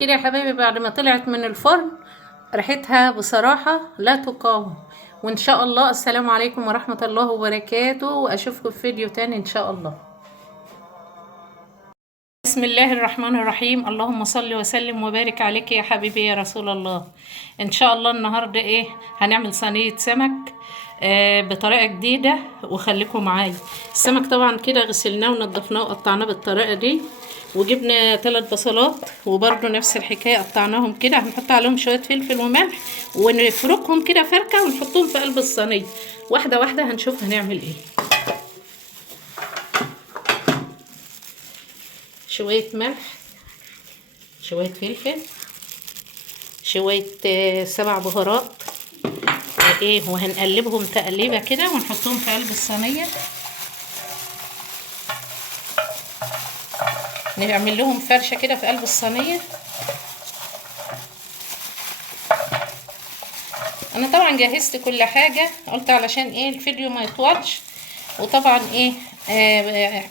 كده يا حبايبي بعد ما طلعت من الفرن ريحتها بصراحة لا تقاوم. وان شاء الله السلام عليكم ورحمة الله وبركاته، واشوفكم في فيديو تاني ان شاء الله. بسم الله الرحمن الرحيم. اللهم صل وسلم وبارك عليك يا حبيبي يا رسول الله. ان شاء الله النهاردة هنعمل صينية سمك بطريقة جديدة، وخليكم معايا. السمك طبعا كده غسلناه ونضفناه وقطعناه بالطريقة دي، وجبنا 3 بصلات وبرده نفس الحكاية قطعناهم كده. هنحط عليهم شوية فلفل وملح ونفركهم كده فركة ونحطهم في قلب الصينية. واحدة واحدة هنشوف هنعمل ايه. شوية ملح، شوية فلفل، شوية 7 بهارات، وهنقلبهم تقليبة كده ونحطهم في قلب الصينية. نعمل لهم فرشة كده في قلب الصينية. انا طبعا جهزت كل حاجة، قلت علشان الفيديو ما يطولش. وطبعا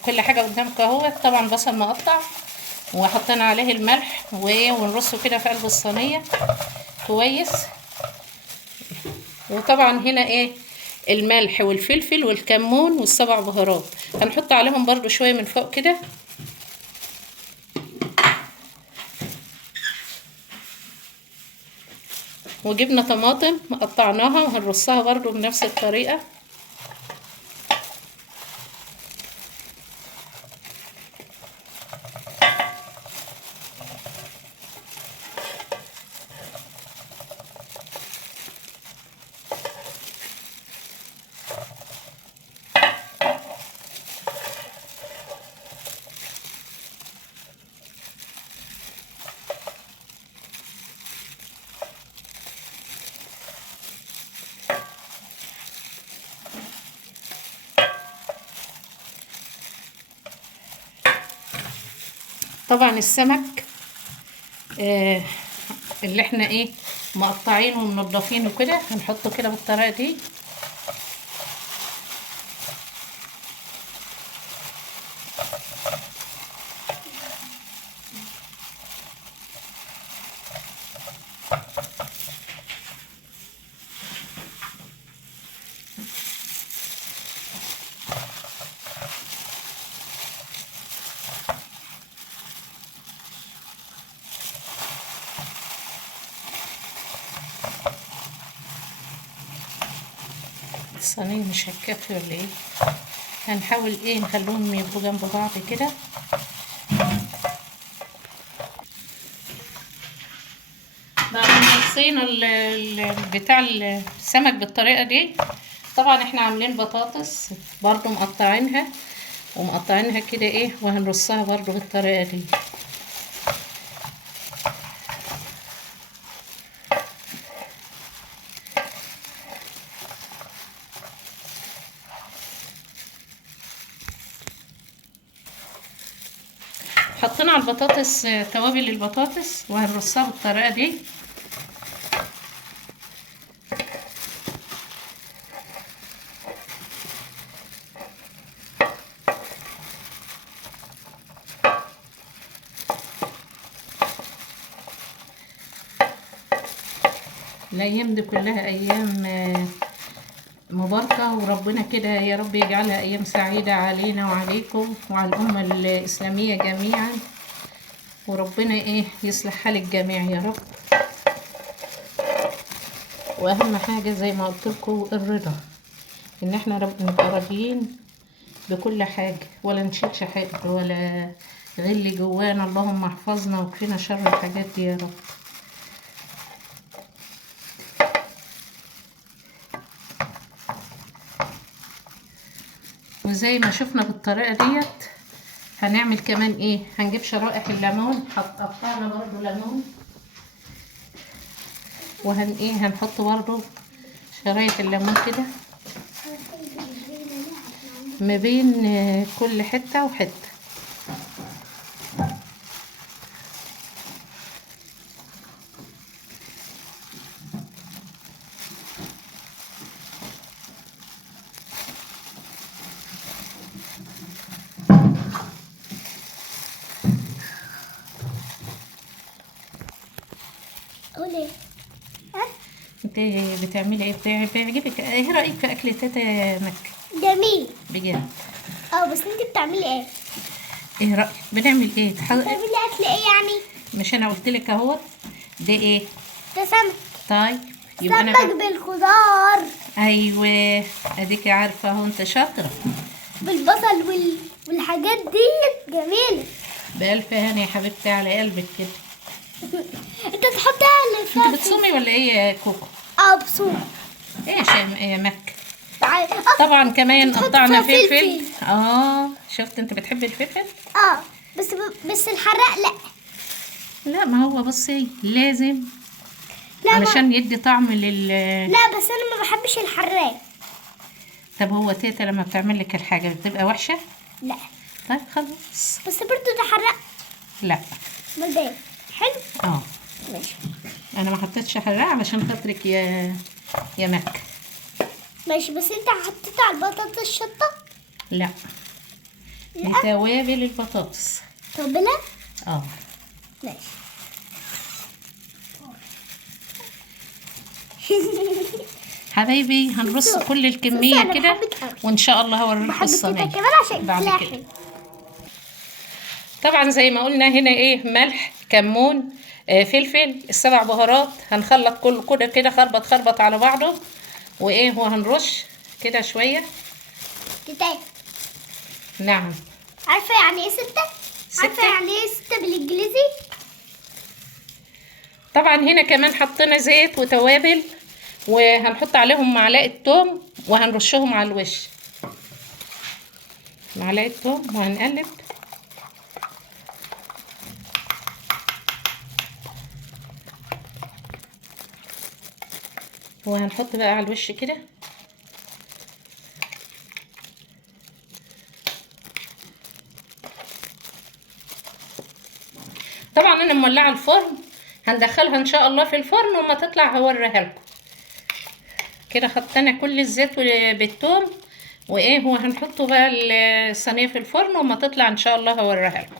كل حاجة قدامك اهو. طبعا بصل مقطع وحطينا عليه الملح ونرصه كده في قلب الصينية كويس. وطبعا هنا الملح والفلفل والكمون وال7 بهارات هنحط عليهم برضو شوية من فوق كده. وجبنا طماطم قطعناها وهنرصها برضو بنفس الطريقة. طبعا السمك اللي احنا مقطعينه ومنضفينه كده هنحطه كده بالطريقة دي. الصينية مش هتكفي ولا هنحاول نخليهم يبقوا جنب بعض كده. بعد ما رصينا بتاع السمك بالطريقة دي، طبعا احنا عاملين بطاطس برضو مقطعينها ومقطعينها كده وهنرصها برضو بالطريقة دي. حطينا على البطاطس توابل البطاطس وهنرصها بالطريقة دي. الايام دي كلها ايام مباركة، وربنا كده يا رب يجعلها ايام سعيدة علينا وعليكم وعلى الامة الاسلامية جميعا. وربنا يصلح حال الجميع يا رب. واهم حاجة زي ما قلت لكم الرضا، ان احنا نبقى راضيين بكل حاجة، ولا نشيلش حاجة ولا غل جوانا. اللهم احفظنا وكفينا شر الحاجات دي يا رب. وزي ما شفنا بالطريقة ديت هنعمل كمان هنجيب شرائح الليمون. قطعنا برضو ليمون هنحط برضو شرايح الليمون كده ما بين كل حتة وحتة. قول ايه؟ ها؟ انت بتعملي ايه؟ بيعجبك ايه رأيك في اكل تيتا مكة؟ جميل. بجد؟ بس انت بتعملي ايه؟ ايه رأيك؟ بنعمل ايه؟ بتعملي اكل ايه يعني؟ مش انا قلت لك اهو ده ايه؟ ده سمك. طيب يبقى انا سمك بالخضار. ايوه اديكي عارفه اهو، انت شاطره. بالبصل والحاجات دي جميلة. بألف هنا يا حبيبتي على قلبك كده. انت تحطها اللي انت فيها بتصومي ولا ايه يا كوكو؟ بصوم. ايه يا شام ايه يا مكة؟ تعالي. طبعا كمان بتحط قطعنا فيها فلفل. شفت انت بتحبي الفلفل؟ بس الحراق لا. لا ما هو بصي لازم لا علشان يدي طعم لا بس انا ما بحبش الحراق. طب هو تيتا لما بتعمل لك الحاجه بتبقى وحشه؟ لا طيب خلاص. بس برضو ده حراق. لا امال ده حلو. ماشي. انا ما حطيتش حراق علشان خاطرك يا مكة. ماشي بس انت حطيت على البطاطس الشطة. لا دي توابل البطاطس. توبلة. ماشي. حبايبي هنرص كل الكمية كده وان شاء الله هوريكم الصينية كمان عشان بعد تلاحظ. كده. طبعا زي ما قلنا هنا ايه، ملح، كمون، فلفل، السبع بهارات. هنخلط كله كده خربط على بعضه وايه، وهنرش كده شوية. تتاك. نعم. عارفة يعني ايه ستة؟ عارفة يعني ايه ستة بالانجليزي؟ طبعا هنا كمان حطينا زيت وتوابل، وهنحط عليهم معلقة توم وهنرشهم على الوش. معلقة توم وهنقلب. وهنحط بقى على الوش كده. طبعا انا مولعه الفرن، هندخلها ان شاء الله في الفرن وما تطلع هوريها لكم. كده حطينا كل الزيت بالثوم وايه، وهنحطه بقى الصينيه في الفرن وما تطلع ان شاء الله هوريها لكم.